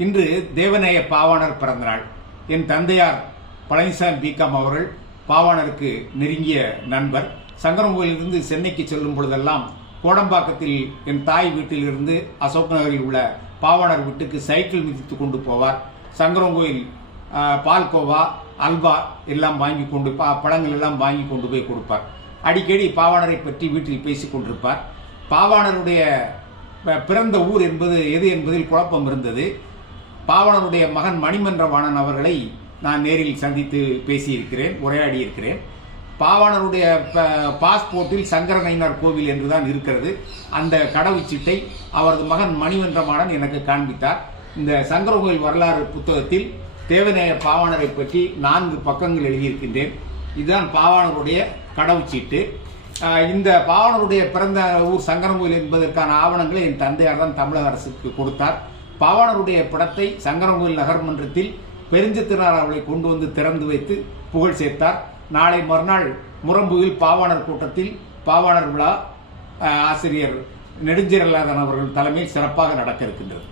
இன்று தேவநேய பாவாணர் பிறந்தநாள். என் தந்தையார் பழனிசாமி பிகாம் அவர்கள் பாவாணருக்கு நெருங்கிய நண்பர். சங்கரங்கோயிலிருந்து சென்னைக்கு செல்லும் பொழுதெல்லாம் கோடம்பாக்கத்தில் என் தாய் வீட்டிலிருந்து அசோக் நகரில் உள்ள பாவாணர் வீட்டுக்கு சைக்கிள் மிதித்து கொண்டு போவார். சங்கரங்கோயில் பால்கோவா அல்வா எல்லாம் வாங்கி கொண்டு பா பழங்கள் எல்லாம் வாங்கி கொண்டு போய் கொடுப்பார். அடிக்கடி பாவாணரை பற்றி வீட்டில் பேசி கொண்டிருப்பார். பாவாணருடைய ப- பிறந்த ஊர் என்பது எது என்பதில் குழப்பம் இருந்தது. பாவாணருடைய மகன் மணிமன்றவாணன் அவர்களை நான் நேரில் சந்தித்து பேசியிருக்கிறேன் உரையாடி இருக்கிறேன் பாவாணருடைய பாஸ்போர்ட்டில் சங்கரனைனர் கோவில் என்றுதான் இருக்கிறது. அந்த கடவுச்சீட்டை அவரது மகன் மணிவன்றமாறன் எனக்கு காண்பித்தார். இந்த சங்கர கோயில் வரலாறு புத்தகத்தில் தேவநேய பாவாணரை பற்றி நான்கு பக்கங்கள் எழுதியிருக்கின்றேன். இதுதான் பாவாணருடைய கடவுச்சீட்டு. இந்த பாவாணருடைய பிறந்த ஊர் சங்கரங்கோயில் என்பதற்கான ஆவணங்களை என் தந்தையார் தான் தமிழக அரசுக்கு கொடுத்தார். பாவாணருடைய படத்தை சங்கரங்கோயில் நகர்மன்றத்தில் பெருஞ்சத்தினார் அவர்களை கொண்டு வந்து திறந்து வைத்து புகழ் சேர்த்தார். நாளை மறுநாள் முரம்புவில் பாவாணர் கூட்டத்தில் பாவாணர் விழா ஆசிரியர் நெடுஞ்சீரலாதன் அவர்கள் தலைமையில் சிறப்பாக நடக்க இருக்கின்றது.